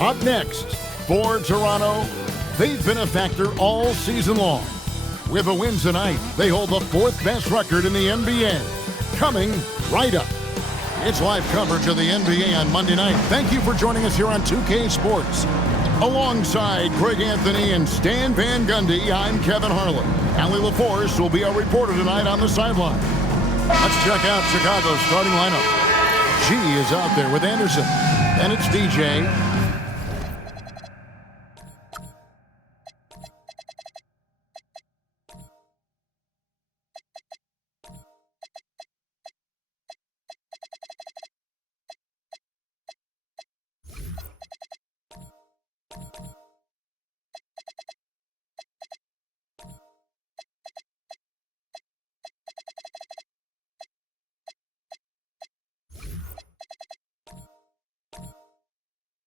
Up next, for Toronto, they've been a factor all season long. With a win tonight, they hold the fourth best record in the NBA. Coming right up. It's live coverage of the NBA on Monday night. Thank you for joining us here on 2K Sports. Alongside Greg Anthony and Stan Van Gundy, I'm Kevin Harlan. Allie LaForce will be our reporter tonight on the sideline. Let's check out Chicago's starting lineup. G is out there with Anderson. Then it's DJ.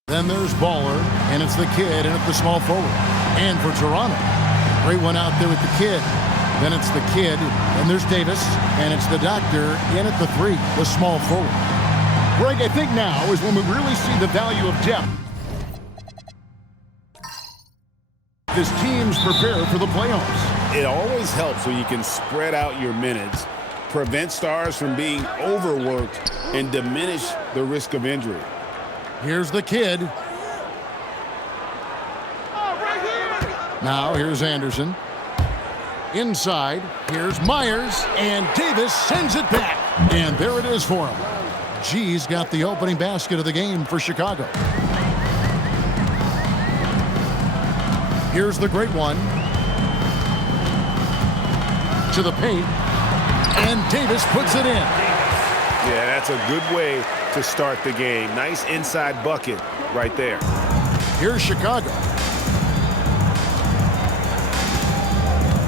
Then there's Baller, and it's the kid, and it's the small forward. And for Toronto, great one out there with the kid. Then it's the kid, and there's Davis, and it's the doctor in at the 3, the small forward. Greg, I think now is when we really see the value of depth. This team's prepared for the playoffs. It always helps when you can spread out your minutes, prevent stars from being overworked, and diminish the risk of injury. Here's the kid. Now here's Anderson. Inside, here's Myers, and Davis sends it back. And there it is for him. G's got the opening basket of the game for Chicago. Here's the great one. To the paint. And Davis puts it in. Yeah, that's a good way to start the game. Nice inside bucket right there. Here's Chicago.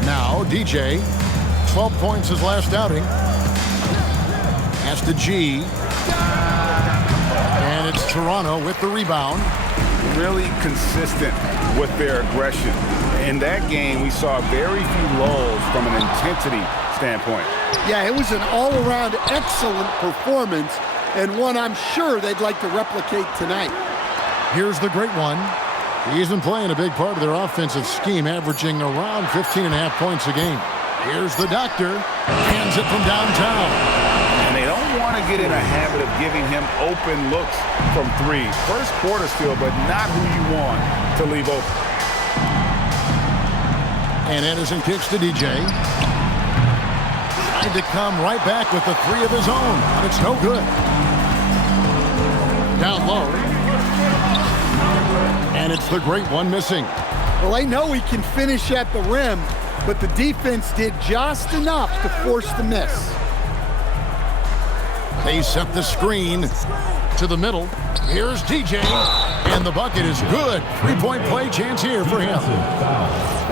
Now DJ, 12 points his last outing. Pass to G. And it's Toronto with the rebound. Really consistent with their aggression. In that game, we saw very few lulls from an intensity standpoint. Yeah, it was an all-around excellent performance, and one I'm sure they'd like to replicate tonight. Here's the great one. He's been playing a big part of their offensive scheme, averaging around 15.5 points a game. Here's the doctor. Hands it from downtown. And they don't want to get in a habit of giving him open looks from 3. First quarter still, but not who you want to leave open. And Anderson kicks to DJ. Tried to come right back with the 3 of his own, but it's no good. Down low. And it's the great one missing. Well, they know he can finish at the rim, but the defense did just enough to force the miss. They set the screen to the middle. Here's DJ, and the bucket is good. 3-point play chance here for him.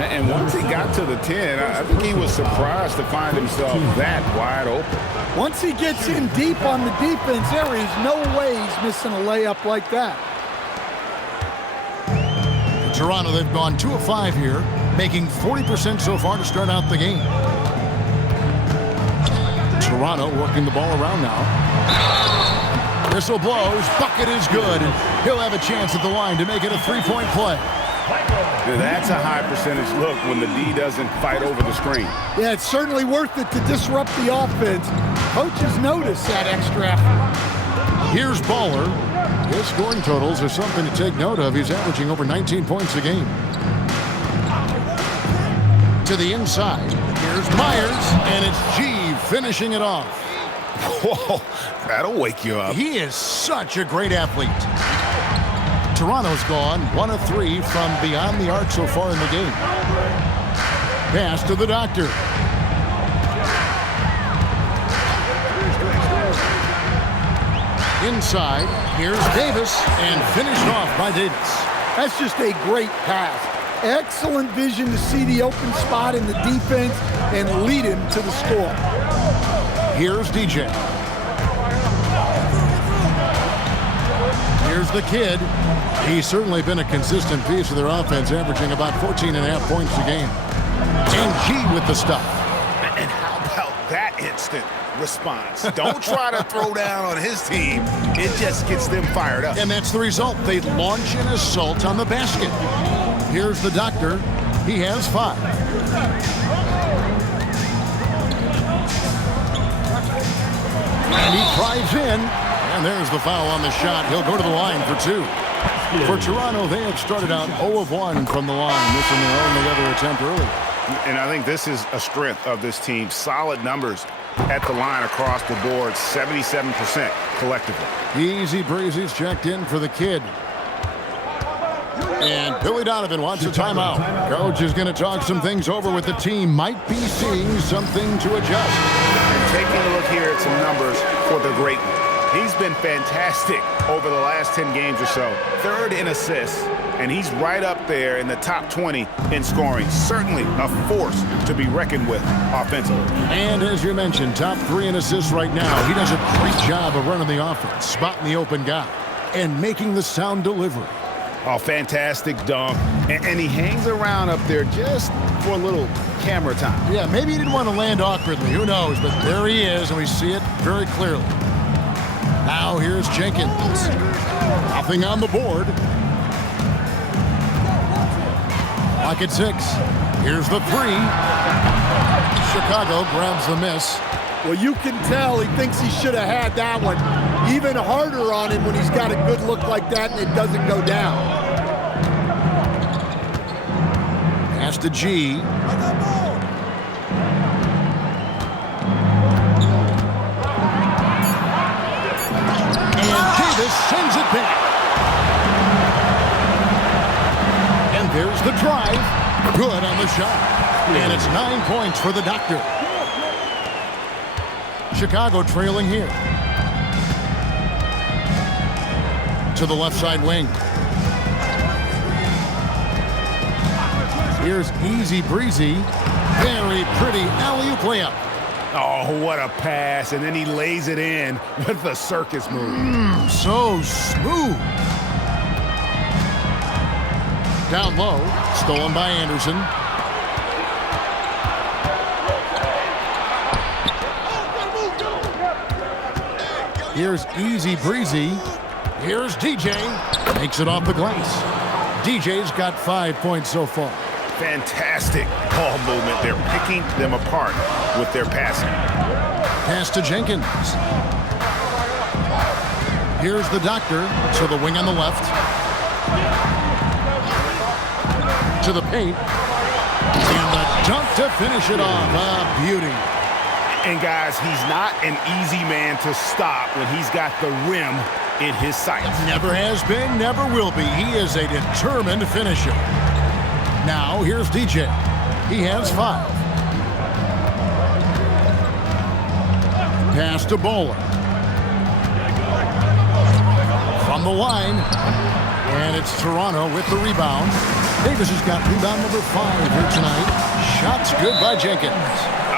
And once he got to the 10, I think he was surprised to find himself that wide open. Once he gets in deep on the defense, there is no way he's missing a layup like that. Toronto, they've gone 2 of 5 here, making 40% so far to start out the game. Toronto working the ball around now. Whistle blows, bucket is good, and he'll have a chance at the line to make it a 3-point play. Now that's a high percentage look when the D doesn't fight over the screen. Yeah, it's certainly worth it to disrupt the offense. Coaches notice that extra effort. Here's Baller. His scoring totals are something to take note of. He's averaging over 19 points a game. To the inside. Here's Myers, and it's G finishing it off. Whoa, that'll wake you up. He is such a great athlete. Toronto's gone 1 of 3 from beyond the arc so far in the game. Pass to the doctor. Inside, here's Davis, and finished off by Davis. That's just a great pass. Excellent vision to see the open spot in the defense and lead him to the score. Here's DJ. Here's the kid. He's certainly been a consistent piece of their offense, averaging about 14.5 points a game. And G with the stuff. And how about that instant response. Don't try to throw down on his team. It just gets them fired up. And that's the result. They launch an assault on the basket. Here's the doctor. He has 5. And he drives in. And there's the foul on the shot. He'll go to the line for 2. For Toronto, they have started out 0 of 1 from the line, missing their only other attempt early. And I think this is a strength of this team. Solid numbers at the line across the board, 77% collectively. Easy breezy's checked in for the kid. And Billy Donovan wants a timeout. Coach is going to talk some things over with the team. Might be seeing something to adjust. And taking a look here at some numbers for the great one. He's been fantastic over the last 10 games or so. 3rd in assists, and he's right up there in the top 20 in scoring. Certainly a force to be reckoned with offensively. And as you mentioned, top 3 in assists right now. He does a great job of running the offense, spotting the open guy, and making the sound delivery. Oh, fantastic dunk. And he hangs around up there just for a little camera time. Yeah, maybe he didn't want to land awkwardly. Who knows? But there he is, and we see it very clearly. Now here's Jenkins. Nothing on the board. Lock at 6. Here's the 3. Chicago grabs the miss. Well, you can tell he thinks he should have had that one. Even harder on him when he's got a good look like that and it doesn't go down. Pass to G. Davis sends it back. And there's the drive. Good on the shot. And it's 9 points for the doctor. Chicago trailing here. To the left side wing. Here's easy breezy. Very pretty alley-oop layup. Oh, what a pass. And then he lays it in with the circus move. So smooth. Down low. Stolen by Anderson. Here's easy breezy. Here's DJ. Makes it off the glass. DJ's got 5 points so far. Fantastic ball movement. They're picking them apart with their passing. Pass to Jenkins. Here's the doctor to the wing on the left. To the paint. And the dunk to finish it off. A beauty. And guys, he's not an easy man to stop when he's got the rim in his sights. Never has been, never will be. He is a determined finisher. Now, here's DJ. He has 5. Pass to Bowler. From the line. And it's Toronto with the rebound. Davis has got rebound number 5 here tonight. Shots good by Jenkins.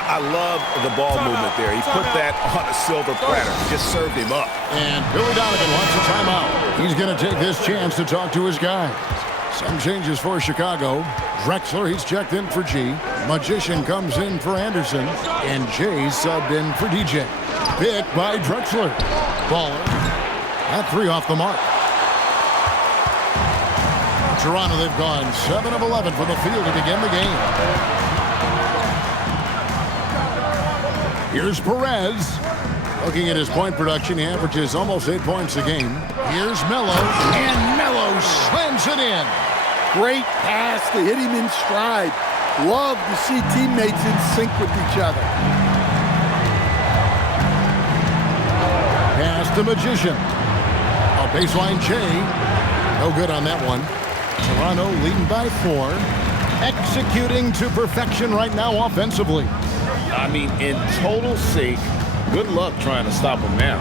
I love the ball movement there. He put that on a silver platter. Just served him up. And Billy Donovan wants a timeout. He's going to take this chance to talk to his guys. Some changes for Chicago. Drexler, he's checked in for G. Magician comes in for Anderson. And Jay subbed in for DJ. Pick by Drexler. Baller. That 3 off the mark. Toronto, they've gone 7 of 11 from the field to begin the game. Here's Perez. Looking at his point production, he averages almost 8 points a game. Here's Melo, and Melo slams it in. Great pass to hit him in stride. Love to see teammates in sync with each other. Pass to Magician. A baseline J. No good on that one. Toronto leading by 4. Executing to perfection right now offensively. I mean, in total sync. Good luck trying to stop him now.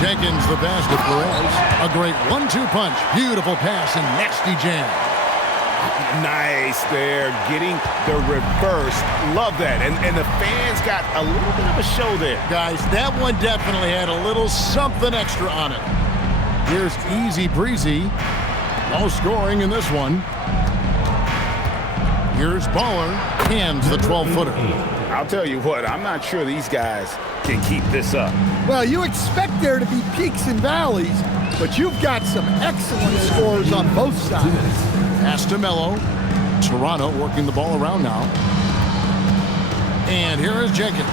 Jenkins the pass to Perez. A great 1-2 punch. Beautiful pass and nasty jam. Nice there, getting the reverse. Love that. And the fans got a little bit of a show there. Guys, that one definitely had a little something extra on it. Here's easy breezy. No scoring in this one. Here's Baller. Hands the 12-footer. I'll tell you what, I'm not sure these guys can keep this up. Well, you expect there to be peaks and valleys, but you've got some excellent scores on both sides. Pass to Melo. Toronto working the ball around now. And here is Jenkins.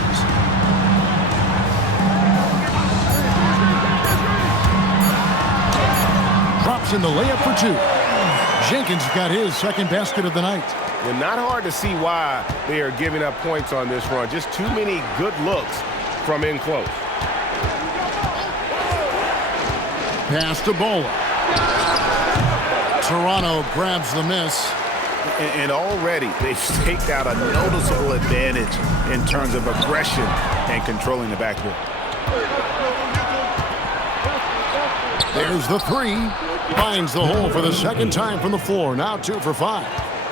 Drops in the layup for two. Jenkins got his second basket of the night. Well, not hard to see why they are giving up points on this run. Just too many good looks from in close. Pass to Bola. Toronto grabs the miss. And already they've staked out a noticeable advantage in terms of aggression and controlling the backcourt. There's the three. Finds the hole for the second time from the floor. Now 2 for 5.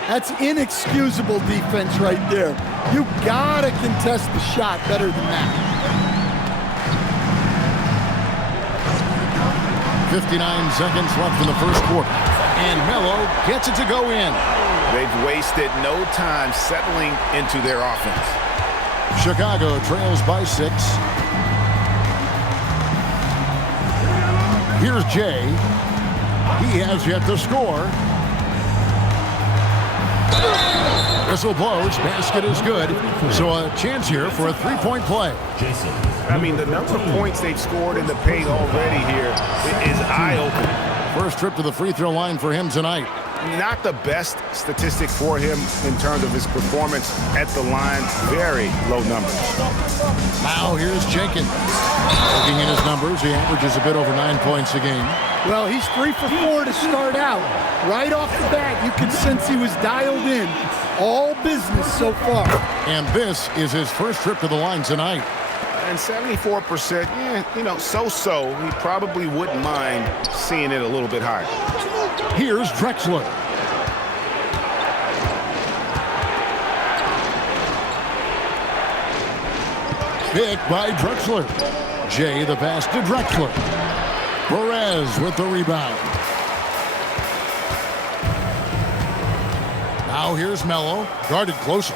That's inexcusable defense right there. You gotta contest the shot better than that. 59 seconds left in the first quarter. And Melo gets it to go in. They've wasted no time settling into their offense. Chicago trails by 6. Here's Jay. He has yet to score. Whistle blows. Basket is good. So a chance here for a three-point play. I mean, the number of points they've scored in the paint already here is eye-opening. First trip to the free throw line for him tonight. Not the best statistic for him in terms of his performance at the line. Very low numbers. Now here's Jenkins. Looking at his numbers, he averages a bit over 9 points a game. Well, he's 3 for 4 to start out. Right off the bat, you can sense he was dialed in. All business so far. And this is his first trip to the line tonight. And 74%, so-so. He probably wouldn't mind seeing it a little bit higher. Here's Drexler. Pick by Drexler. Jay the pass to Drexler. Perez with the rebound. Now here's Melo, guarded closely.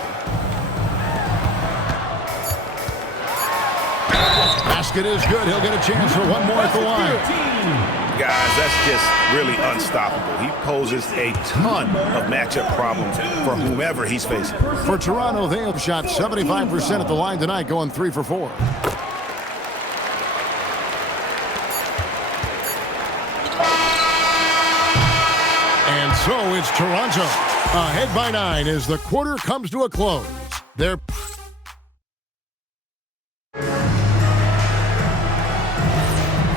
Basket is good. He'll get a chance for one more at the line. Guys, that's just really unstoppable. He poses a ton of matchup problems for whomever he's facing. For Toronto, they have shot 75% at the line tonight, going 3 for 4. And so it's Toronto ahead by 9 as the quarter comes to a close. They're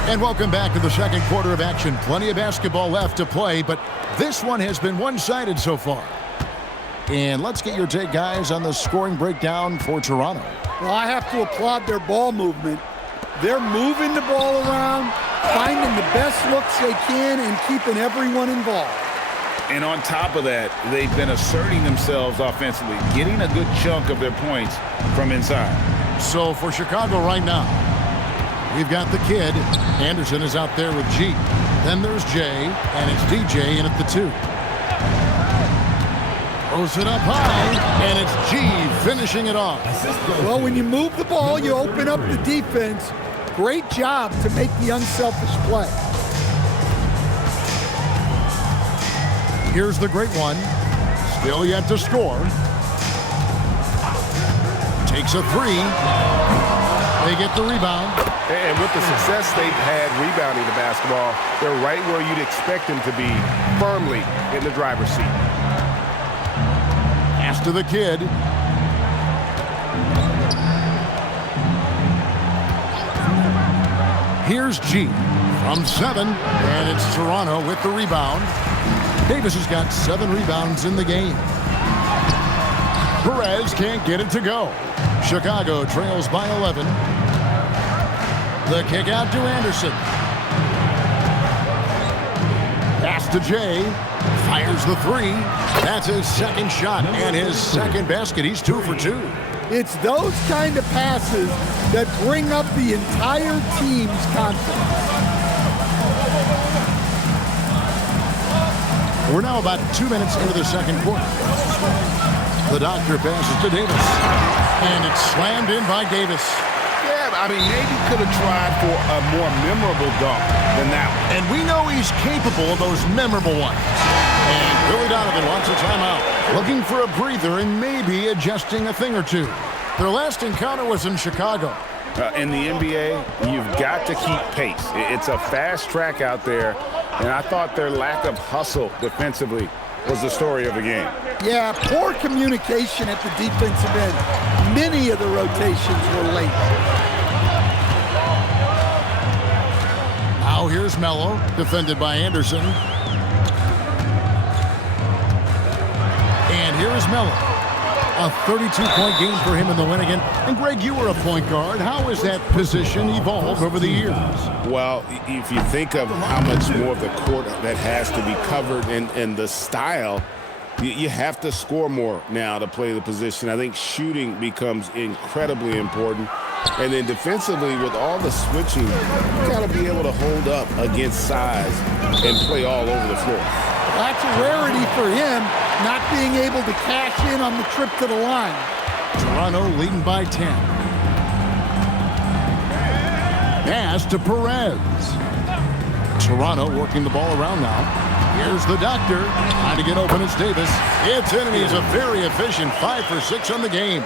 And welcome back to the second quarter of action. Plenty of basketball left to play, but this one has been one-sided so far. And let's get your take, guys, on the scoring breakdown for Toronto. Well, I have to applaud their ball movement. They're moving the ball around, finding the best looks they can, and keeping everyone involved. And on top of that, they've been asserting themselves offensively, getting a good chunk of their points from inside. So for Chicago right now, we've got the kid. Anderson is out there with G. Then there's Jay, and it's DJ in at the 2. Throws it up high, and it's G finishing it off. Well, when you move the ball, you open up the defense. Great job to make the unselfish play. Here's the great one. Still yet to score. Takes a 3. They get the rebound. And with the success they've had rebounding the basketball, they're right where you'd expect them to be, firmly in the driver's seat. Pass to the kid. Here's G from 7, and it's Toronto with the rebound. Davis has got 7 rebounds in the game. Perez can't get it to go. Chicago trails by 11. The kick out to Anderson. Pass to Jay. Fires the 3. That's his second shot and his second basket. He's 2 for 2. It's those kind of passes that bring up the entire team's confidence. We're now about 2 minutes into the second quarter. The doctor passes to Davis. And it's slammed in by Davis. Yeah, I mean, maybe could have tried for a more memorable dunk than that one. And we know he's capable of those memorable ones. And Billy Donovan wants a timeout. Looking for a breather and maybe adjusting a thing or two. Their last encounter was in Chicago. In the NBA, you've got to keep pace. It's a fast track out there, and I thought their lack of hustle defensively was the story of the game. Yeah, poor communication at the defensive end. Many of the rotations were late. Now here's Melo, defended by Anderson. And here is Melo. A 32-point game for him in the win again. And Greg, you were a point guard. How has that position evolved over the years? Well, if you think of how much more of the court that has to be covered and the style, you have to score more now to play the position. I think shooting becomes incredibly important. And then defensively, with all the switching, you got to be able to hold up against size and play all over the floor. That's a rarity for him, not being able to cash in on the trip to the line. Toronto leading by 10. Pass to Perez. Toronto working the ball around now. Here's the doctor. Trying to get open as Davis. It's in, and he's a very efficient 5 for 6 on the game.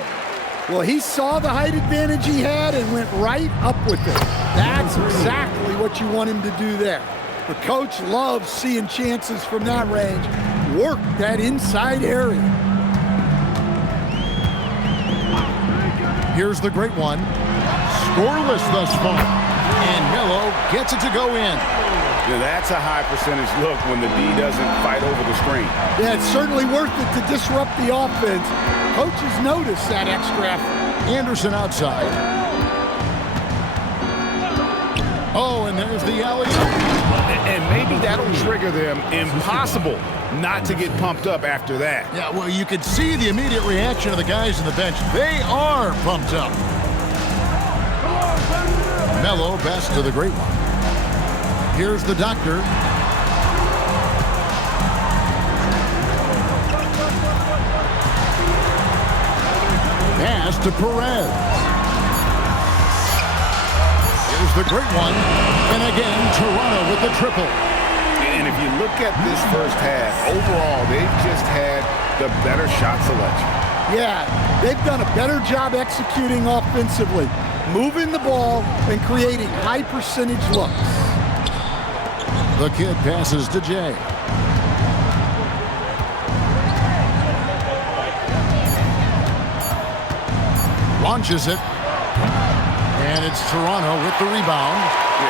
Well, he saw the height advantage he had and went right up with it. That's exactly what you want him to do there. The coach loves seeing chances from that range. Work that inside area. Here's the great one. Scoreless thus far. And Melo gets it to go in. Now that's a high percentage look when the D doesn't fight over the screen. Yeah, it's certainly worth it to disrupt the offense. Coaches notice that extra effort. Anderson outside. Oh, and there's the alley-oop. And maybe that'll trigger them. Impossible not to get pumped up after that. Yeah, well, you could see the immediate reaction of the guys on the bench. They are pumped up. Melo best to the great one. Here's the doctor. Pass to Perez. Here's the great one. And again, Toronto with the triple. And if you look at this first half, overall, they've just had the better shot selection. Yeah, they've done a better job executing offensively, moving the ball and creating high percentage looks. The kid passes to Jay. Launches it. And it's Toronto with the rebound.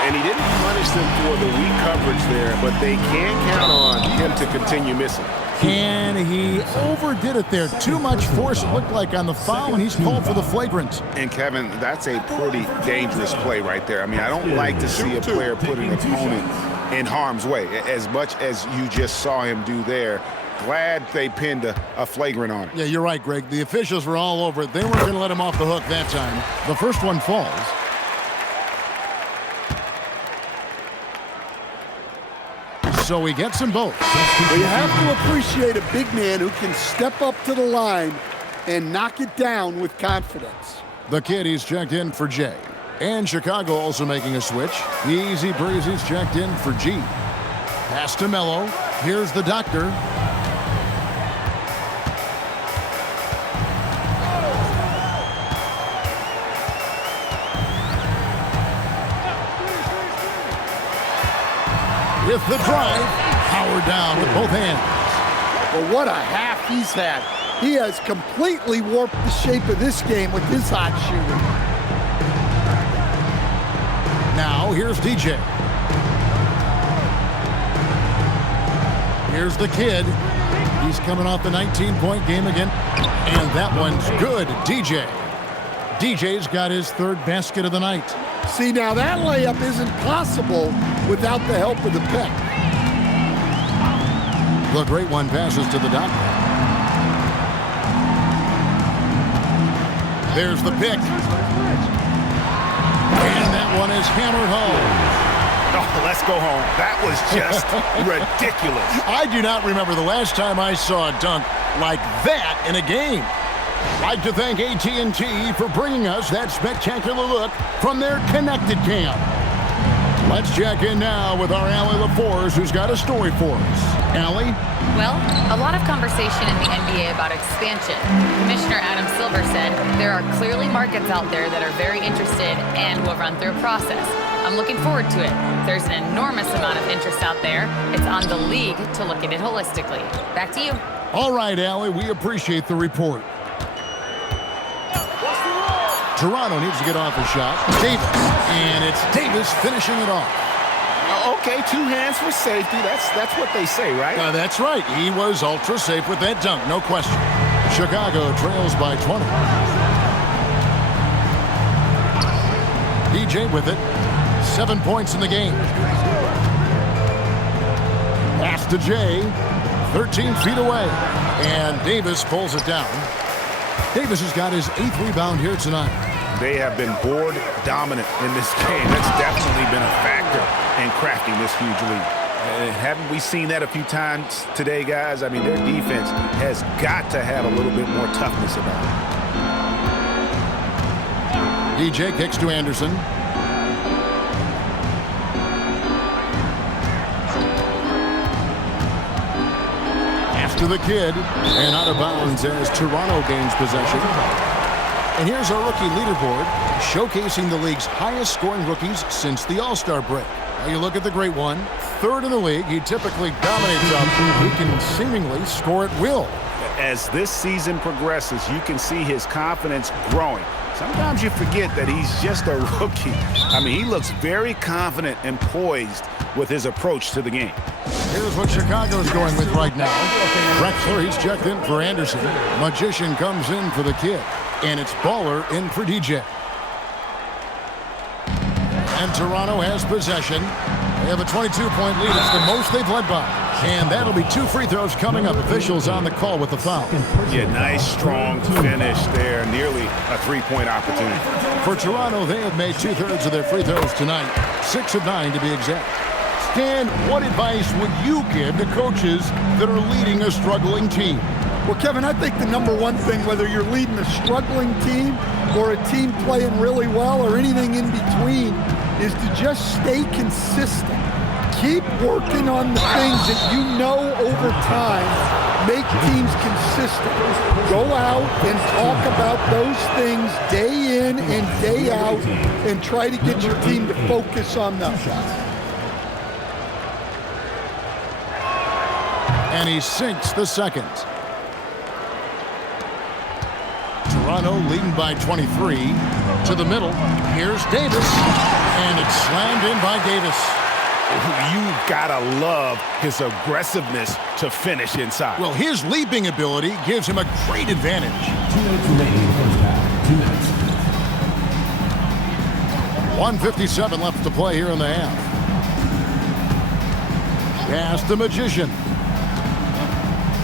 And he didn't punish them for the weak coverage there, but they can count on him to continue missing. And he overdid it there. Too much force, it looked like, on the foul, and he's called for the flagrant. And, Kevin, that's a pretty dangerous play right there. I mean, I don't like to see a player put an opponent in harm's way, as much as you just saw him do there. Glad they pinned a flagrant on him. Yeah, you're right, Greg. The officials were all over it. They weren't going to let him off the hook that time. The first one falls. So he gets them both. Well, you have to appreciate a big man who can step up to the line and knock it down with confidence. The kid, he's checked in for Jay. And Chicago also making a switch. Easy Breezy's checked in for G. Pass to Melo. Here's the doctor. With the drive, powered down with both hands. Well, what a half he's had. He has completely warped the shape of this game with his hot shooting. Now, here's DJ. Here's the kid. He's coming off the 19-point game again. And that one's good, DJ. DJ's got his third basket of the night. See, now that layup isn't possible without the help of the pick. The great one passes to the doctor. There's the pick. And that one is hammered home. Oh, let's go home. That was just ridiculous. I do not remember the last time I saw a dunk like that in a game. I'd like to thank AT&T for bringing us that spectacular look from their Connected Cam. Let's check in now with our Allie LaForce, who's got a story for us. Allie? Well, a lot of conversation in the NBA about expansion. Commissioner Adam Silver said there are clearly markets out there that are very interested and will run through a process. I'm looking forward to it. There's an enormous amount of interest out there. It's on the league to look at it holistically. Back to you. All right, Allie, we appreciate the report. Toronto needs to get off a shot. Davis, and it's Davis finishing it off. Okay, 2 hands for safety. That's what they say, right? That's right. He was ultra safe with that dunk, no question. Chicago trails by 20. DJ with it. 7 points in the game. Pass to Jay. 13 feet away. And Davis pulls it down. Davis has got his 8th rebound here tonight. They have been board dominant in this game. That's definitely been a factor in crafting this huge lead. Haven't we seen that a few times today, guys? I mean, their defense has got to have a little bit more toughness about it. DJ kicks to Anderson. Pass to the kid, and out of bounds as Toronto gains possession. And here's our rookie leaderboard, showcasing the league's highest scoring rookies since the All-Star break. Now you look at the great one, 3rd in the league. He typically dominates up. He can seemingly score at will. As this season progresses, you can see his confidence growing. Sometimes you forget that he's just a rookie. I mean, he looks very confident and poised with his approach to the game. Here's what Chicago's going with right now. Drexler, he's checked in for Anderson. Magician comes in for the kid. And it's Baller in for DJ. And Toronto has possession. They have a 22-point lead. It's the most they've led by. And that'll be 2 free throws coming up. Officials on the call with the foul. Yeah, nice, strong finish there. Nearly a 3-point opportunity. For Toronto, they have made 2/3 of their free throws tonight. 6 of 9 to be exact. Stan, what advice would you give to coaches that are leading a struggling team? Well, Kevin, I think the number one thing, whether you're leading a struggling team or a team playing really well or anything in between, is to just stay consistent. Keep working on the things that you know over time make teams consistent. Go out and talk about those things day in and day out and try to get your team to focus on those. And he sinks the second. Toronto leading by 23 to the middle. Here's Davis, and it's slammed in by Davis. You've got to love his aggressiveness to finish inside. Well, his leaping ability gives him a great advantage. 2 minutes remaining in the first half. 2 minutes. 1:57 left to play here in the half. Pass the Magician.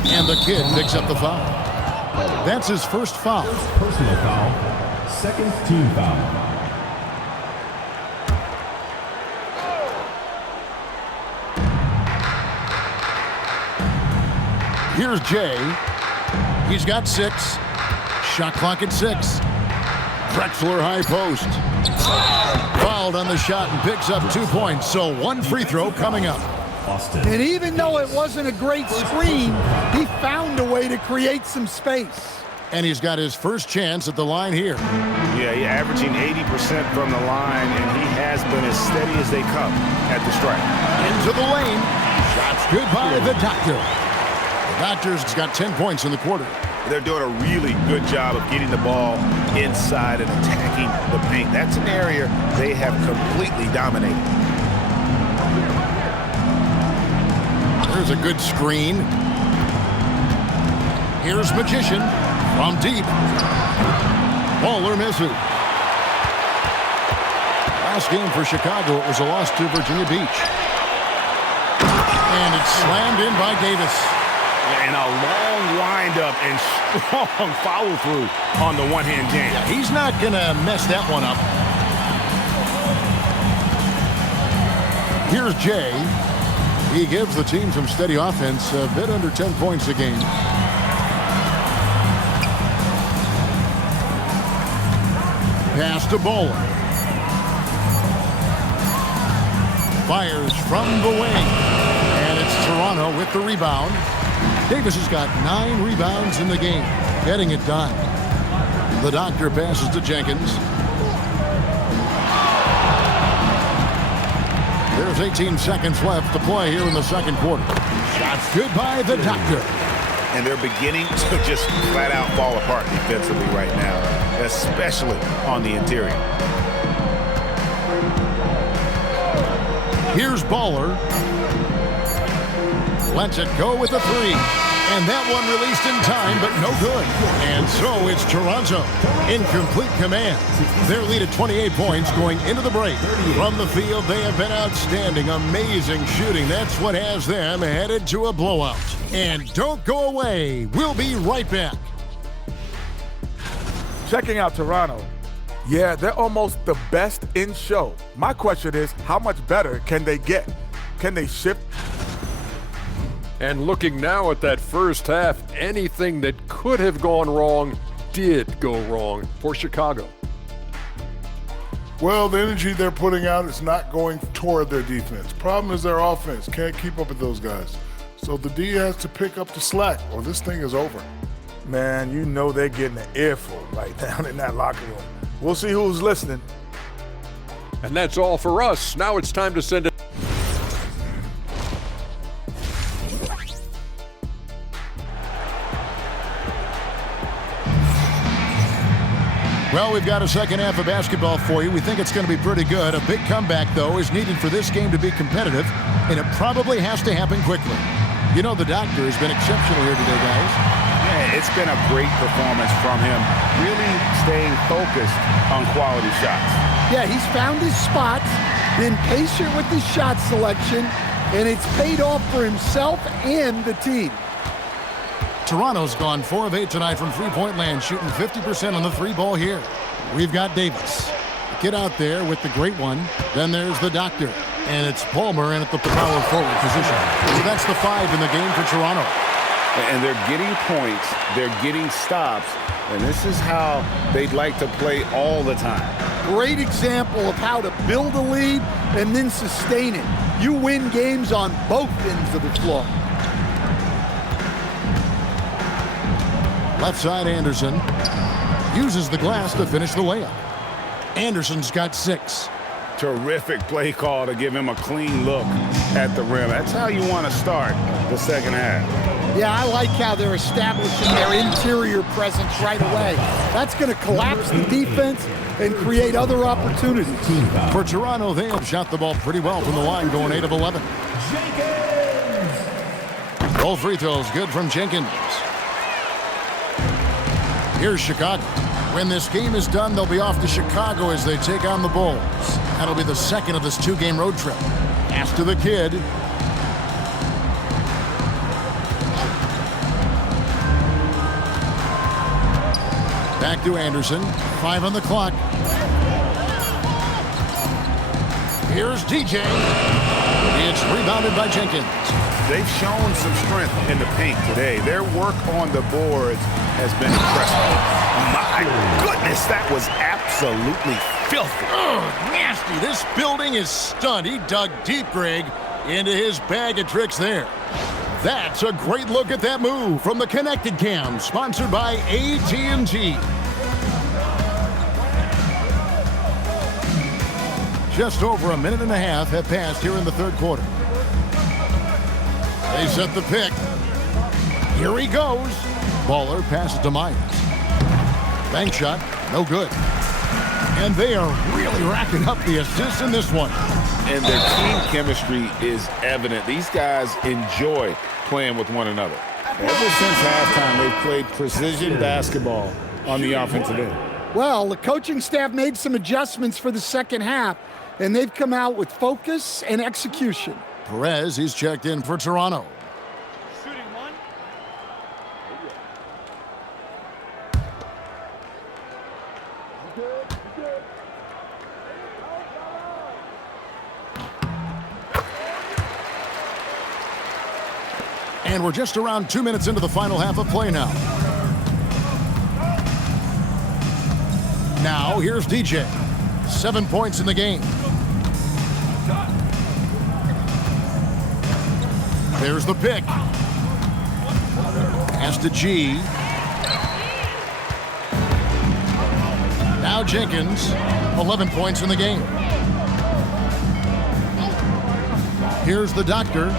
And the kid picks up the foul. That's his first foul. First personal foul. Second team foul. Here's Jay. He's got 6. Shot clock at 6. Drexler high post. Fouled on the shot and picks up 2 points. So 1 free throw coming up. Austin. And even though it wasn't a great screen, he found a way to create some space. And he's got his first chance at the line here. Yeah, he's averaging 80% from the line, and he has been as steady as they come at the stripe. Into the lane. Shots good by the Doctor. The Doctor's got 10 points in the quarter. They're doing a really good job of getting the ball inside and attacking the paint. That's an area they have completely dominated. There's a good screen. Here's Magician from deep. Baller misses. Last game for Chicago, it was a loss to Virginia Beach. And it's slammed in by Davis. And a long windup and strong follow-through on the one-hand jam. Yeah, he's not going to mess that one up. Here's Jay. He gives the team some steady offense, a bit under 10 points a game. Pass to Bowler. Fires from the wing. And it's Toronto with the rebound. Davis has got 9 rebounds in the game, getting it done. The Doctor passes to Jenkins. There's 18 seconds left to play here in the second quarter. Shots good by the Doctor. And they're beginning to just flat out fall apart defensively right now, especially on the interior. Here's Bowler. Lets it go with a 3. And that one released in time, but no good. And so it's Toronto in complete command. Their lead at 28 points going into the break. From the field, they have been outstanding. Amazing shooting. That's what has them headed to a blowout. And don't go away. We'll be right back. Checking out Toronto. Yeah, they're almost the best in show. My question is, how much better can they get? Can they shift? And looking now at that first half, anything that could have gone wrong did go wrong for Chicago. Well, the energy they're putting out is not going toward their defense. Problem is their offense can't keep up with those guys. So the D has to pick up the slack or this thing is over. Man, you know they're getting an earful right down in that locker room. We'll see who's listening. And that's all for us. Now it's time to send it. Well, we've got a second half of basketball for you. We think it's going to be pretty good. A big comeback, though, is needed for this game to be competitive, and it probably has to happen quickly. You know, the Doctor has been exceptional here today, guys. Yeah, it's been a great performance from him, really staying focused on quality shots. Yeah, he's found his spots, been patient with his shot selection, and it's paid off for himself and the team. Toronto's gone 4 of 8 tonight from three-point land, shooting 50% on the 3-ball here. We've got Davis. Get out there with the great one. Then there's the Doctor. And it's Palmer in at the power forward position. So that's the 5 in the game for Toronto. And they're getting points, they're getting stops, and this is how they'd like to play all the time. Great example of how to build a lead and then sustain it. You win games on both ends of the floor. Left side, Anderson uses the glass to finish the layup. Anderson's got 6. Terrific play call to give him a clean look at the rim. That's how you want to start the second half. Yeah, I like how they're establishing their interior presence right away. That's going to collapse the defense and create other opportunities. For Toronto, they have shot the ball pretty well from the line, going 8 of 11. All free throws good from Jenkins. Here's Chicago. When this game is done, they'll be off to Chicago as they take on the Bulls. That'll be the second of this 2-game road trip. Pass to the kid. Back to Anderson. 5 on the clock. Here's DJ. It's rebounded by Jenkins. They've shown some strength in the paint today. Their work on the boards has been impressive. My goodness, that was absolutely filthy. Oh, nasty. This building is stunned. He dug deep, Greg, into his bag of tricks there. That's a great look at that move from the Connected Cam, sponsored by AT&T. Just over a minute and a half have passed here in the third quarter. They set the pick. Here he goes. Baller passes to Myers. Bank shot, no good. And they are really racking up the assists in this one. And their team chemistry is evident. These guys enjoy playing with one another. Ever since halftime, they've played precision basketball on the offensive end. Well, the coaching staff made some adjustments for the second half, and they've come out with focus and execution. Perez, he's checked in for Toronto. Shooting one. And we're just around 2 minutes into the final half of play now. Now, here's DJ. 7 points in the game. There's the pick. Pass to G. Now Jenkins, 11 points in the game. Here's the doctor.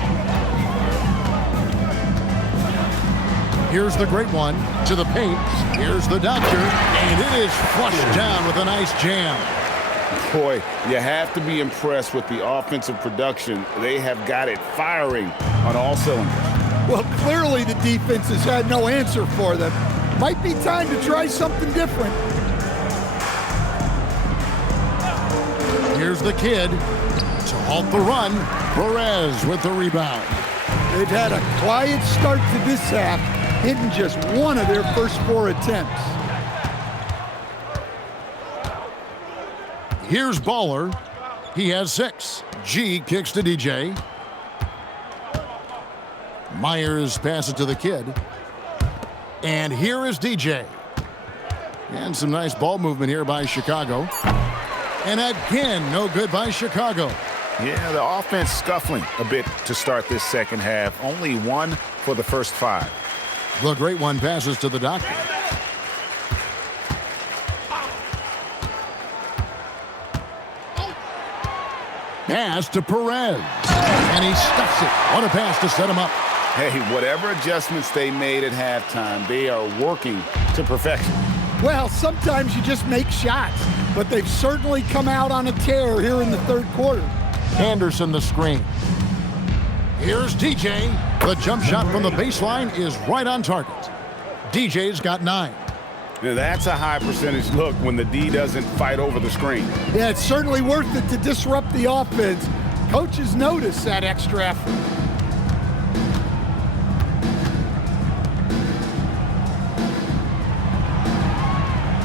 Here's the great one to the paint. Here's the doctor, and it is flushed down with a nice jam. Boy, you have to be impressed with the offensive production. They have got it firing on all cylinders. Well, clearly the defense has had no answer for them. Might be time to try something different. Here's the kid to halt the run. Perez with the rebound. They've had a quiet start to this half, hitting just one of their first 4 attempts. Here's Baller. He has 6. G kicks to DJ. Myers passes to the kid. And here is DJ. And some nice ball movement here by Chicago. And again, no good by Chicago. Yeah, the offense scuffling a bit to start this second half. Only 1 for the first 5. The great one passes to the doctor. Pass to Perez. And he stuffs it. What a pass to set him up. Hey, whatever adjustments they made at halftime, they are working to perfection. Well, sometimes you just make shots, but they've certainly come out on a tear here in the third quarter. Anderson the screen. Here's DJ. The jump shot from the baseline is right on target. DJ's got 9. Now that's a high percentage look when the D doesn't fight over the screen. Yeah, it's certainly worth it to disrupt the offense. Coaches notice that extra effort.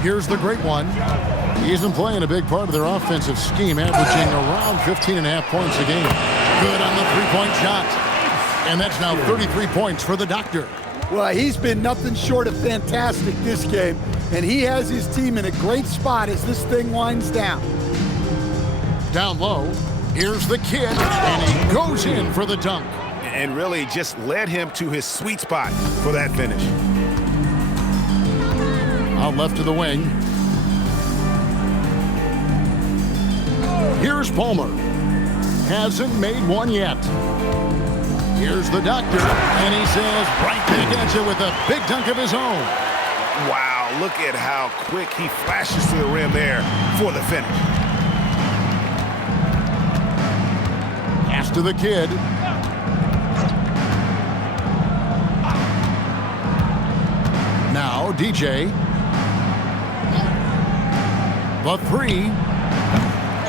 Here's the great one. He's been playing a big part of their offensive scheme, averaging around 15.5 points a game. Good on the three-point shot. And that's now 33 points for the doctor. Well, he's been nothing short of fantastic this game, and he has his team in a great spot as this thing winds down. Down low, here's the kid, and he goes in for the dunk. And really just led him to his sweet spot for that finish. Out left to the wing. Here's Palmer. Hasn't made one yet. Here's the doctor, and he says right back at you with a big dunk of his own. Wow, look at how quick he flashes to the rim there for the finish. Pass to the kid. Now DJ. The 3.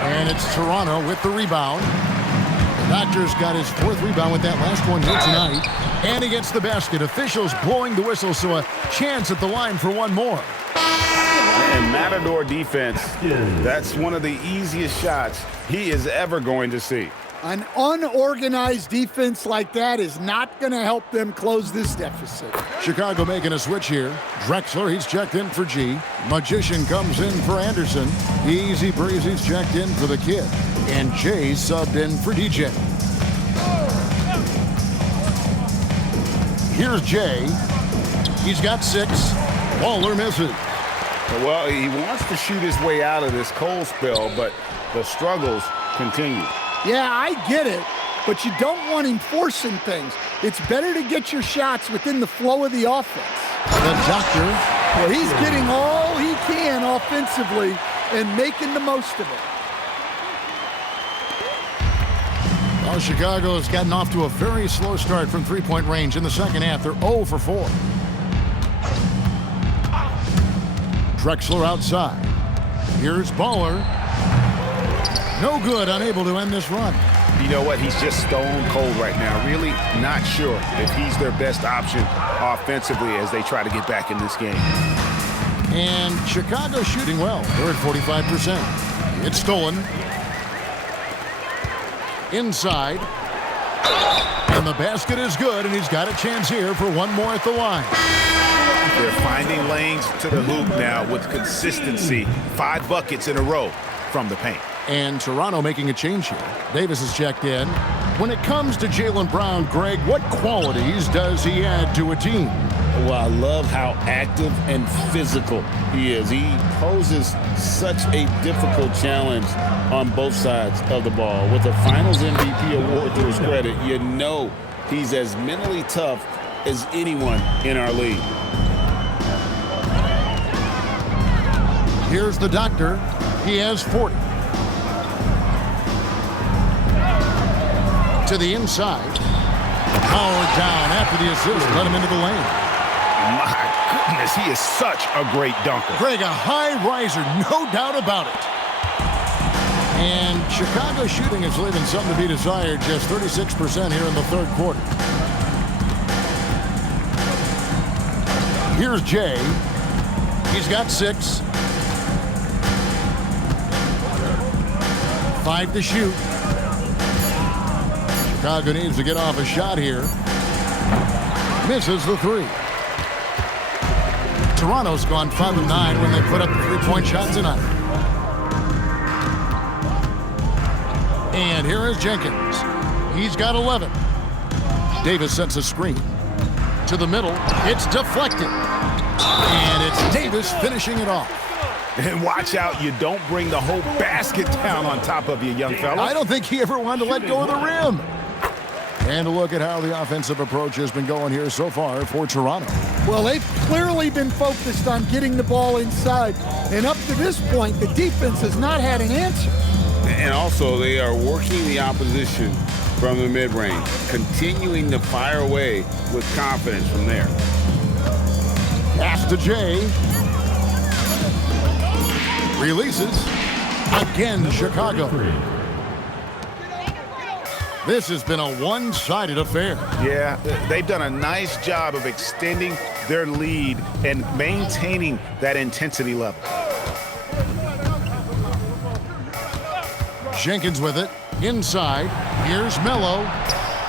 And it's Toronto with the rebound. The Doctor's got his 4th rebound with that last one here tonight. And he gets the basket. Officials blowing the whistle, so a chance at the line for one more. And Matador defense, that's one of the easiest shots he is ever going to see. An unorganized defense like that is not going to help them close this deficit. Chicago making a switch here. Drexler, he's checked in for G. Magician comes in for Anderson. Easy breezy's checked in for the kid. And Jay's subbed in for DJ. Here's Jay. He's got 6. Waller misses. Well, he wants to shoot his way out of this cold spell, but the struggles continue. Yeah, I get it, but you don't want him forcing things. It's better to get your shots within the flow of the offense. The Doctor. Well, he's getting all he can offensively and making the most of it. Well, Chicago has gotten off to a very slow start from three-point range in the second half. They're 0 for 4. Drexler outside. Here's Baller. No good, unable to end this run. You know what? He's just stone cold right now. Really not sure if he's their best option offensively as they try to get back in this game. And Chicago shooting well. They're at 45%. It's stolen. Inside. And the basket is good, and he's got a chance here for one more at the line. They're finding lanes to the hoop now with consistency. 5 buckets in a row from the paint. And Toronto making a change here. Davis is checked in. When it comes to Jaylen Brown, Greg, what qualities does he add to a team? Well, I love how active and physical he is. He poses such a difficult challenge on both sides of the ball. With a Finals MVP award to his credit, you know he's as mentally tough as anyone in our league. Here's the doctor. He has 40. To the inside. Powered down after the assist. Let him into the lane. My goodness, he is such a great dunker. Greg, a high riser, no doubt about it. And Chicago shooting is leaving something to be desired. Just 36% here in the third quarter. Here's Jay. He's got 6. 5 to shoot. Chicago needs to get off a shot here. Misses the 3. Toronto's gone 5 of 9 when they put up the 3-point shot tonight. And here is Jenkins. He's got 11. Davis sets a screen. To the middle. It's deflected. And it's Davis finishing it off. And watch out, you don't bring the whole basket down on top of you, young fella. I don't think he ever wanted to let go of the rim. And a look at how the offensive approach has been going here so far for Toronto. Well, they've clearly been focused on getting the ball inside. And up to this point, the defense has not had an answer. And also, they are working the opposition from the mid-range, continuing to fire away with confidence from there. Pass to Jay. Releases. Again, Chicago. This has been a one-sided affair. Yeah, they've done a nice job of extending their lead and maintaining that intensity level. Jenkins with it. Inside. Here's Melo.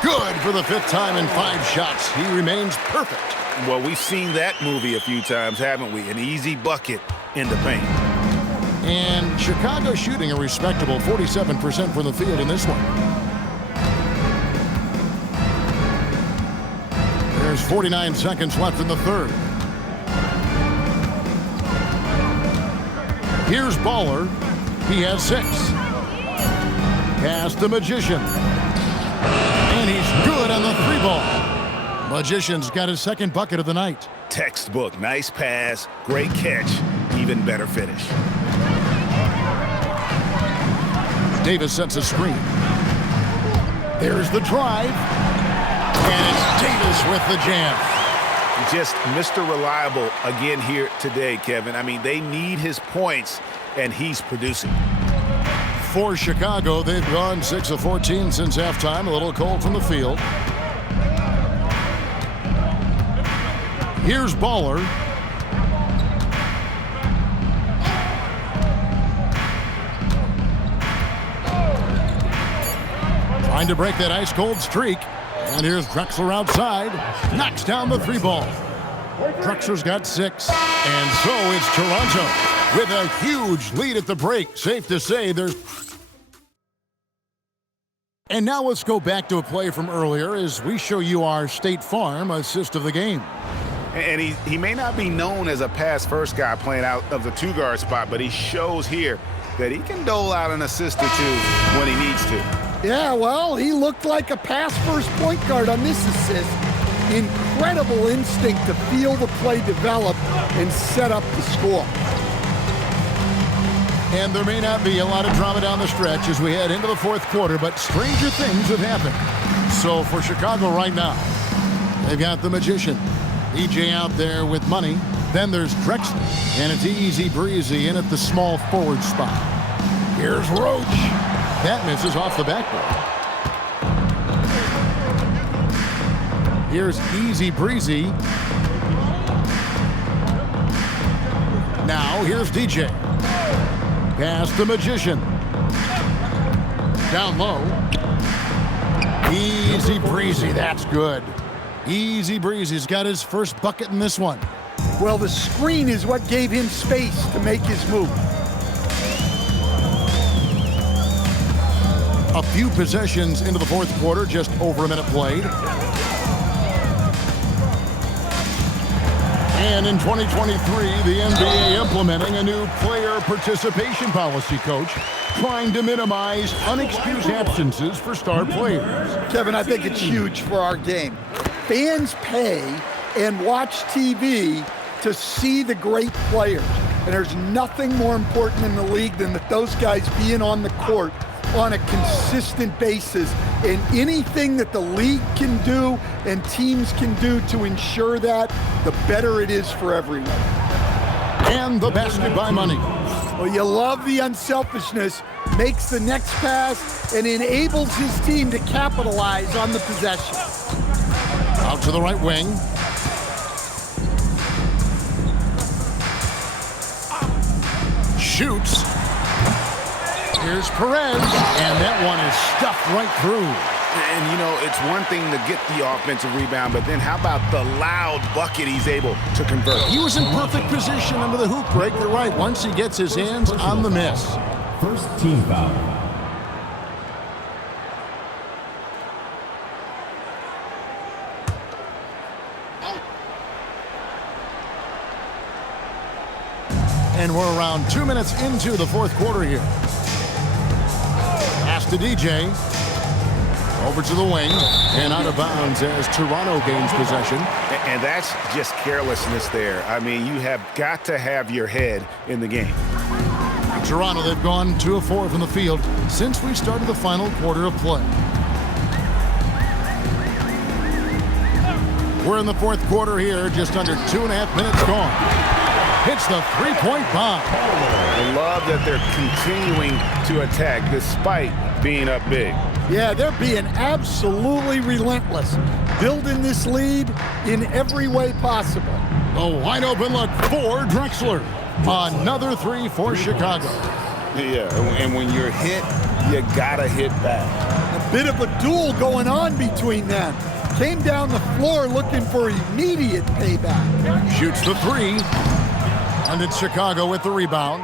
Good for the 5th time in 5 shots. He remains perfect. Well, we've seen that movie a few times, haven't we? An easy bucket in the paint. And Chicago shooting a respectable 47% from the field in this one. There's 49 seconds left in the third. Here's Baller. He has 6. Pass the Magician. And he's good on the 3-ball. Magician's got his 2nd bucket of the night. Textbook. Nice pass. Great catch. Even better finish. Davis sets a screen. There's the drive. And it's Davis with the jam. Just Mr. Reliable again here today, Kevin. I mean, they need his points, and he's producing. For Chicago, they've gone 6 of 14 since halftime. A little cold from the field. Here's Baller. Trying to break that ice-cold streak. And here's Drexler outside. Knocks down the 3-ball. Drexler's got 6. And so it's Toronto with a huge lead at the break. Safe to say there's... And now let's go back to a play from earlier as we show you our State Farm assist of the game. And he may not be known as a pass-first guy playing out of the 2-guard spot, but he shows here that he can dole out an assist or 2 when he needs to. Yeah, well, he looked like a pass-first point guard on this assist. Incredible instinct to feel the play develop and set up the score. And there may not be a lot of drama down the stretch as we head into the 4th quarter, but stranger things have happened. So for Chicago right now, they've got the Magician. EJ out there with money. Then there's Drexler, and it's easy breezy in at the small forward spot. Here's Roach. That misses off the backboard. Here's easy breezy. Now here's DJ. Pass the Magician. Down low. Easy breezy, that's good. Easy breezy's got his first bucket in this one. Well, the screen is what gave him space to make his move. A few possessions into the fourth quarter, just over a minute played. And in 2023, the NBA implementing a new player participation policy, Coach, trying to minimize unexcused absences for star players. Kevin, I think it's huge for our game. Fans pay and watch TV to see the great players. And there's nothing more important in the league than that those guys being on the court on a consistent basis. And anything that the league can do and teams can do to ensure that, the better it is for everyone. And the basket by Money. Well, you love the unselfishness, makes the next pass, and enables his team to capitalize on the possession. Out to the right wing. Shoots. Here's Perez, and that one is stuffed right through. And, you know, it's one thing to get the offensive rebound, but then how about the loud bucket he's able to convert? He was in perfect position under the hoop break. You're right, once he gets his hands on the miss. First team foul. And we're around 2 minutes into the fourth quarter here. Pass to DJ. Over to the wing. And out of bounds as Toronto gains possession. And that's just carelessness there. I mean, you have got to have your head in the game. Toronto, they've gone 2 of 4 from the field since we started the final quarter of play. We're in the fourth quarter here, just under 2.5 minutes gone. Hits the three-point bomb. I love that they're continuing to attack despite being up big. Yeah, they're being absolutely relentless, building this lead in every way possible. A wide open look for Drexler. Another three for Chicago. Yeah, and when you're hit, you gotta hit back. A bit of a duel going on between them. Came down the floor looking for immediate payback. Shoots the three. And it's Chicago with the rebound.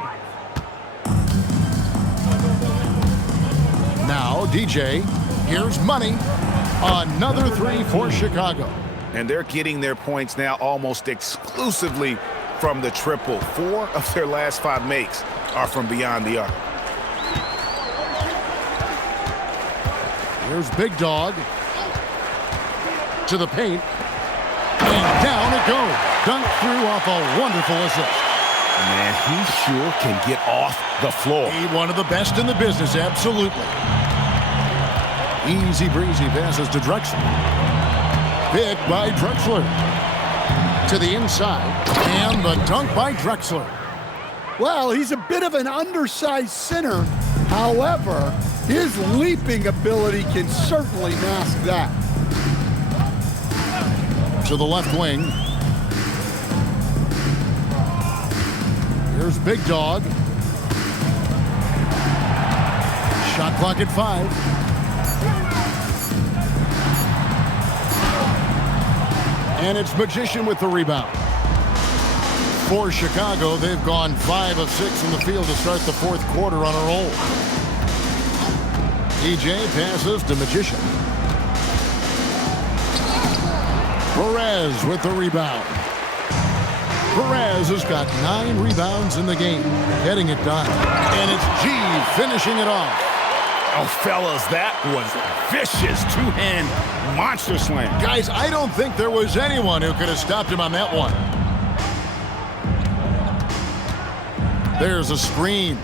Now DJ, here's Money. Another three for Chicago. And they're getting their points now almost exclusively from the triple. 4 of their last 5 makes are from beyond the arc. Here's Big Dog. To the paint. And down it goes. Dunked through off a wonderful assist. Man, he sure can get off the floor. He one of the best in the business, absolutely. Easy breezy passes to Drexler. Picked by Drexler. To the inside. And the dunk by Drexler. Well, he's a bit of an undersized center. However, his leaping ability can certainly mask that. To the left wing. Here's Big Dog. Shot clock at 5. And it's Magician with the rebound. For Chicago, they've gone 5 of 6 from the field to start the fourth quarter on a roll. DJ passes to Magician. Perez with the rebound. Perez has got 9 rebounds in the game, getting it done. And it's G finishing it off. Oh, fellas, that was vicious two-hand monster slam. Guys, I don't think there was anyone who could have stopped him on that one. There's a screen.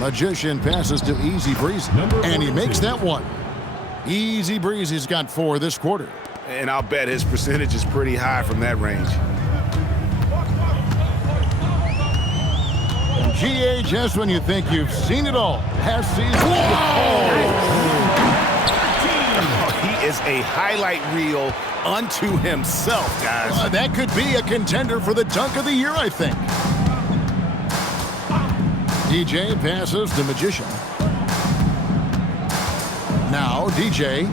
Magician passes to Easy Breezy, and he makes that one. Easy Breezy's got 4 this quarter. And I'll bet his percentage is pretty high from that range. GA, just when you think you've seen it all, has season. He is a highlight reel unto himself, guys. That could be a contender for the dunk of the year, I think. DJ passes to Magician. Now, DJ.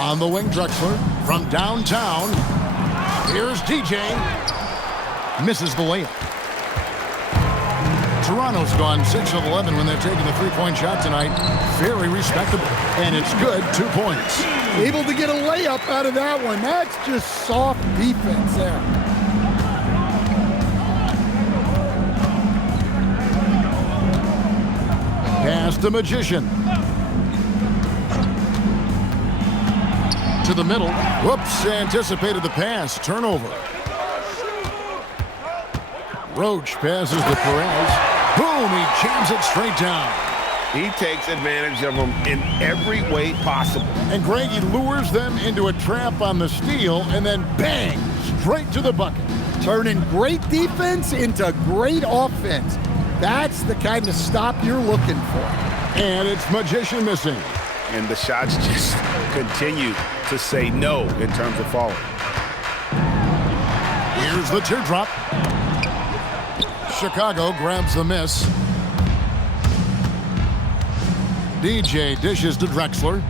On the wing, Drexler from downtown. Here's DJ. Misses the layup. Toronto's gone 6 of 11 when they're taking the three-point shot tonight. Very respectable. And it's good, 2 points. Able to get a layup out of that one. That's just soft defense there. Pass the Magician. To the middle. Whoops, anticipated the pass. Turnover. Roach passes to Perez. Boom, he jams it straight down. He takes advantage of them in every way possible. And Greg, he lures them into a trap on the steal, and then bang, straight to the bucket. Turning great defense into great offense. That's the kind of stop you're looking for. And it's Magician missing. And the shots just continue to say no in terms of falling. Here's the teardrop. Chicago grabs the miss. DJ dishes to Drexler.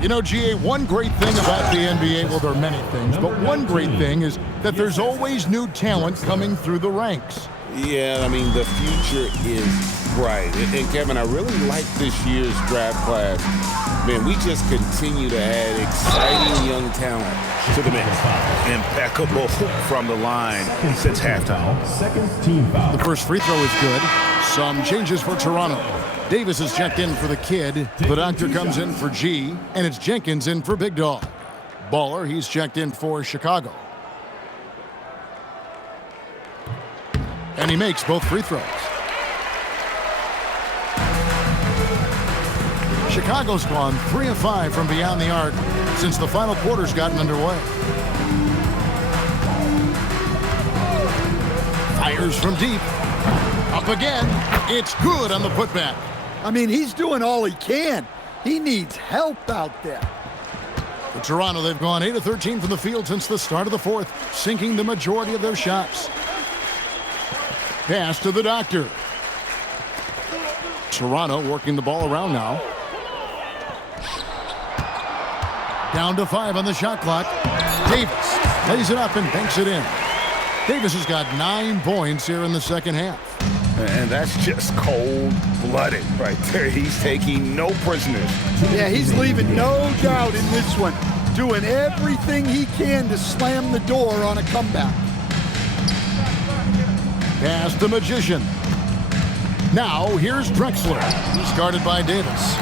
You know, GA, one great thing about the NBA, well, there are many things, but one great thing is that there's always new talent coming through the ranks. Yeah, I mean, the future is bright. And Kevin, I really like this year's draft class. Man, we just continue to add exciting young talent to the mix. Impeccable from the line since halftime. Second team foul. The first free throw is good. Some changes for Toronto. Davis is checked in for the kid. The doctor comes in for G, and it's Jenkins in for Big Dog. Baller, he's checked in for Chicago. And he makes both free throws. Chicago's gone 3 of 5 from beyond the arc since the final quarter's gotten underway. Fires from deep. Up again. It's good on the putback. I mean, he's doing all he can. He needs help out there. For Toronto, they've gone 8 of 13 from the field since the start of the fourth, sinking the majority of their shots. Pass to the doctor. Toronto working the ball around now. Down to 5 on the shot clock. Davis lays it up and banks it in. Davis has got 9 points here in the second half. And that's just cold-blooded right there. He's taking no prisoners. Yeah, he's leaving no doubt in this one. Doing everything he can to slam the door on a comeback. Pass the Magician. Now here's Drexler. He's guarded by Davis.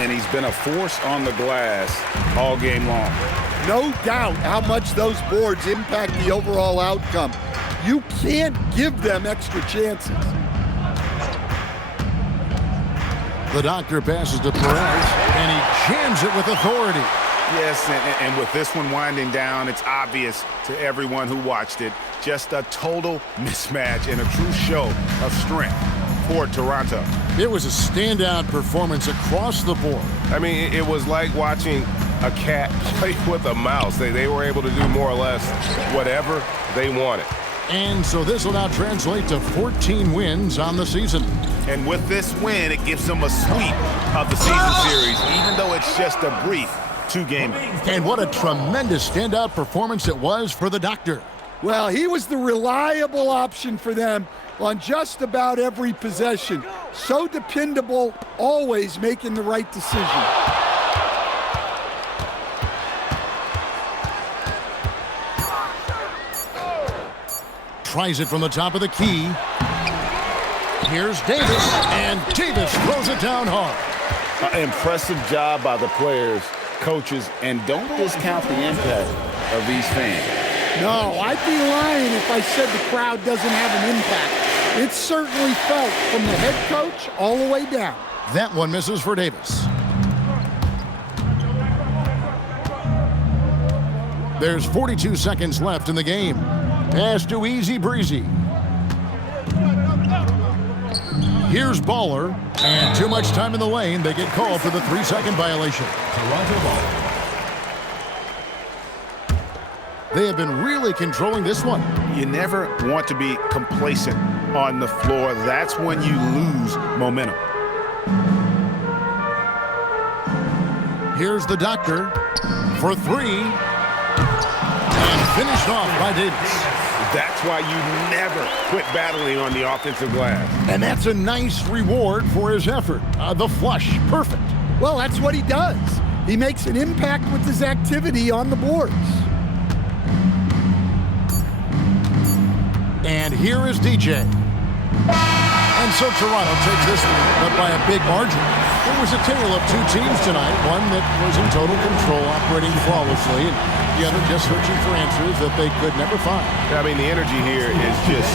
And he's been a force on the glass all game long. No doubt how much those boards impact the overall outcome. You can't give them extra chances. The doctor passes to Perez, and he jams it with authority. Yes, and with this one winding down, it's obvious to everyone who watched it. Just a total mismatch and a true show of strength for Toronto. It was a standout performance across the board. I mean, it was like watching a cat play with a mouse. They were able to do more or less whatever they wanted. And so this will now translate to 14 wins on the season. And with this win, it gives them a sweep of the season series, even though it's just a brief 2-game. And what a tremendous standout performance it was for the doctor. Well, he was the reliable option for them on just about every possession. So dependable, always making the right decision. Tries it from the top of the key. Here's Davis, and Davis throws it down hard. Impressive job by the players, coaches, and don't discount the impact of these fans. No, I'd be lying if I said the crowd doesn't have an impact. It's certainly felt from the head coach all the way down. That one misses for Davis. There's 42 seconds left in the game. Pass to Easy Breezy. Here's Baller, and too much time in the lane. They get called for the 3-second violation. Toronto ball. They have been really controlling this one. You never want to be complacent on the floor. That's when you lose momentum. Here's the doctor for three. And finished off by Davis. That's why you never quit battling on the offensive glass. And that's a nice reward for his effort. The flush, perfect. Well, that's what he does. He makes an impact with his activity on the boards. And here is DJ. And so Toronto takes this one, but by a big margin. It was a tale of two teams tonight, one that was in total control, operating flawlessly, and the other just searching for answers that they could never find. I mean, the energy here is just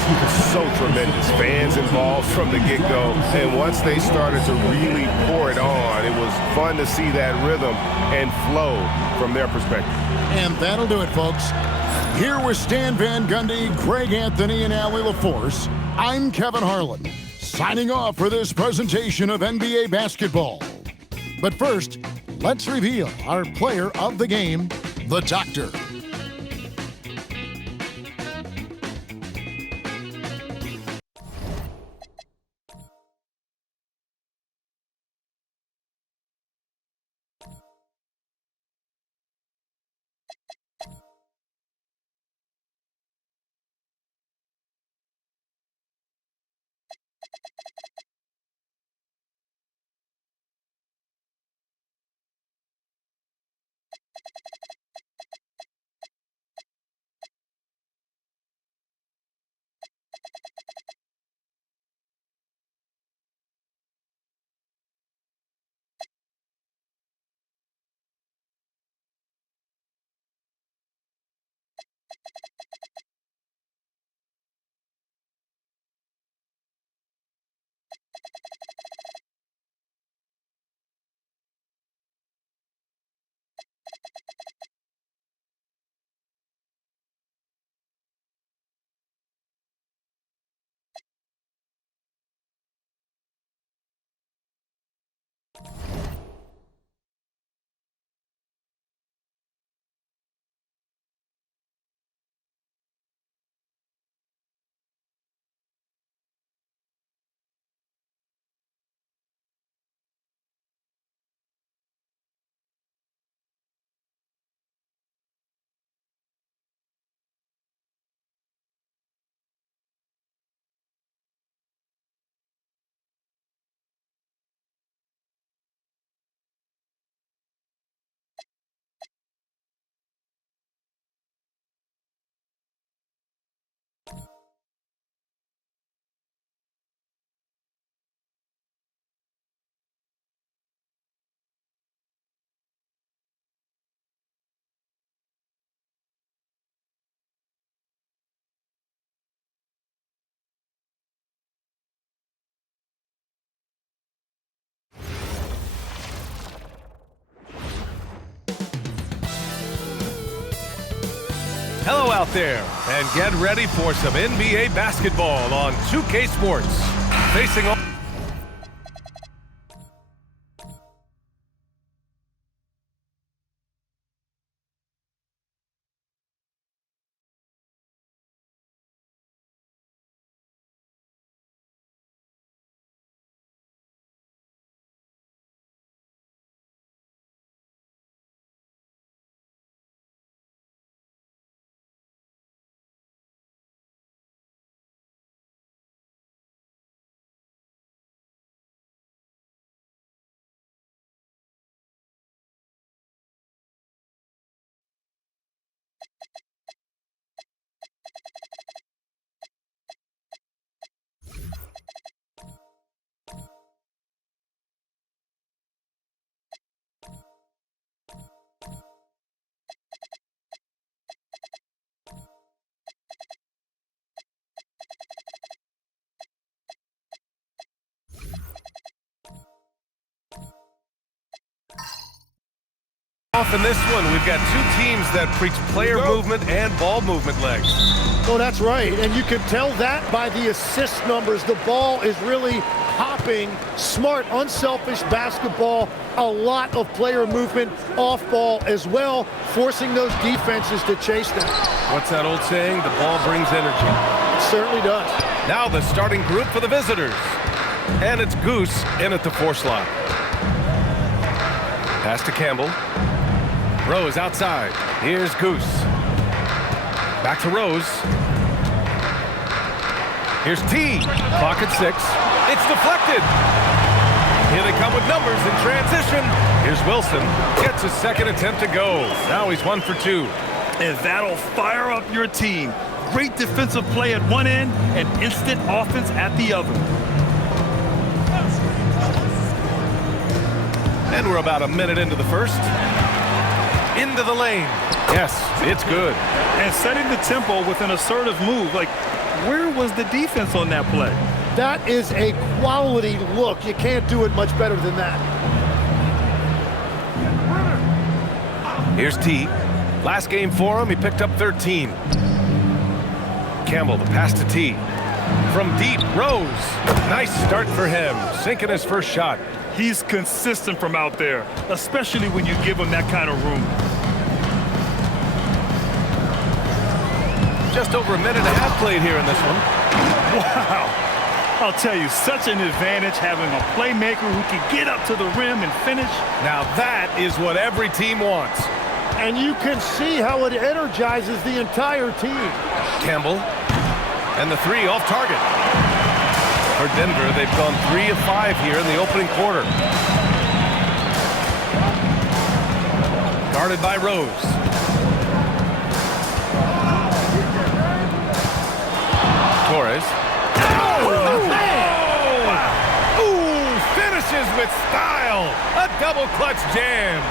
so tremendous. Fans involved from the get-go, and once they started to really pour it on, it was fun to see that rhythm and flow from their perspective. And that'll do it, folks. Here with Stan Van Gundy, Greg Anthony, and Allie LaForce, I'm Kevin Harlan, signing off for this presentation of NBA basketball. But first, let's reveal our player of the game, the Doctor. Hello out there, and get ready for some NBA basketball on 2K Sports. Facing off. Off in this one, we've got two teams that preach player movement and ball movement legs. Oh, that's right, and you can tell that by the assist numbers. The ball is really hopping, smart, unselfish basketball. A lot of player movement off ball as well, forcing those defenses to chase them. What's that old saying? The ball brings energy. It certainly does. Now the starting group for the visitors. And it's Goose in at the 4 slot. Pass to Campbell. Rose outside. Here's Goose. Back to Rose. Here's T. Clock at 6. It's deflected. Here they come with numbers in transition. Here's Wilson. Gets his second attempt to go. Now he's 1 for 2. And that'll fire up your team. Great defensive play at one end and instant offense at the other. And we're about a minute into the first. Into the lane. Yes, it's good. And setting the tempo with an assertive move. Like, where was the defense on that play? That is a quality look. You can't do it much better than that. Here's T. Last game for him, he picked up 13. Campbell, the pass to T. From deep, Rose. Nice start for him, sinking his first shot. He's consistent from out there, especially when you give him that kind of room. Just over a minute and a half played here in this one. Wow. I'll tell you, such an advantage having a playmaker who can get up to the rim and finish. Now that is what every team wants. And you can see how it energizes the entire team. Campbell, and the 3 off target. For Denver, they've gone 3 of 5 here in the opening quarter. Guarded by Rose. Torres. Oh, man! Ooh, finishes with style. A double clutch jam.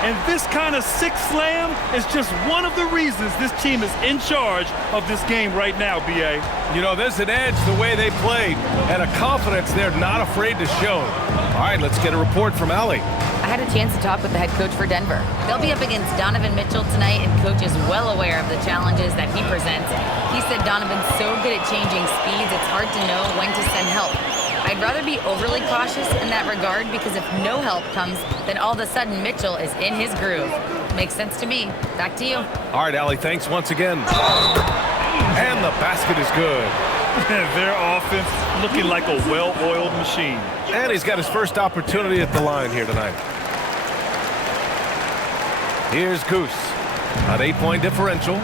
And this kind of six slam is just one of the reasons this team is in charge of this game right now, B.A. You know, there's an edge the way they played and a confidence they're not afraid to show. All right, let's get a report from Allie. I had a chance to talk with the head coach for Denver. They'll be up against Donovan Mitchell tonight, and coach is well aware of the challenges that he presents. He said Donovan's so good at changing speeds, it's hard to know when to send help. I'd rather be overly cautious in that regard because if no help comes, then all of a sudden Mitchell is in his groove. Makes sense to me. Back to you. All right, Allie, thanks once again. And the basket is good. Their offense looking like a well-oiled machine. And he's got his first opportunity at the line here tonight. Here's Goose. An 8-point differential.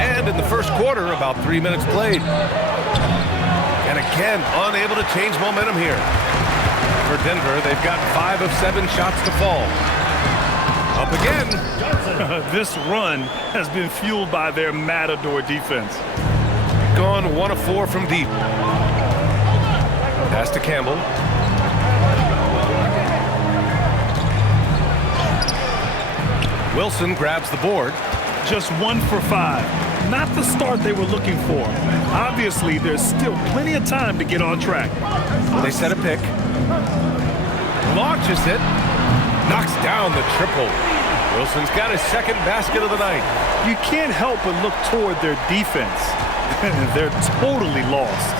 And in the first quarter, about 3 minutes played. And again, unable to change momentum here. For Denver, they've got 5 of 7 shots to fall. Up again. This run has been fueled by their Matador defense. Gone 1 of 4 from deep. Pass to Campbell. Wilson grabs the board. Just 1 for 5. Not the start they were looking for. Obviously, there's still plenty of time to get on track. They set a pick. Launches it. Knocks down the triple. Wilson's got his second basket of the night. You can't help but look toward their defense. They're totally lost.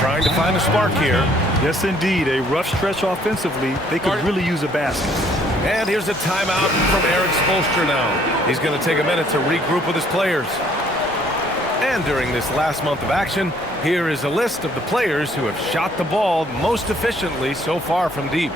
Trying to find a spark here. Yes, indeed. A rough stretch offensively. They could really use a basket. And here's a timeout from Eric Spoelstra now. He's going to take a minute to regroup with his players. And during this last month of action, here is a list of the players who have shot the ball most efficiently so far from deep.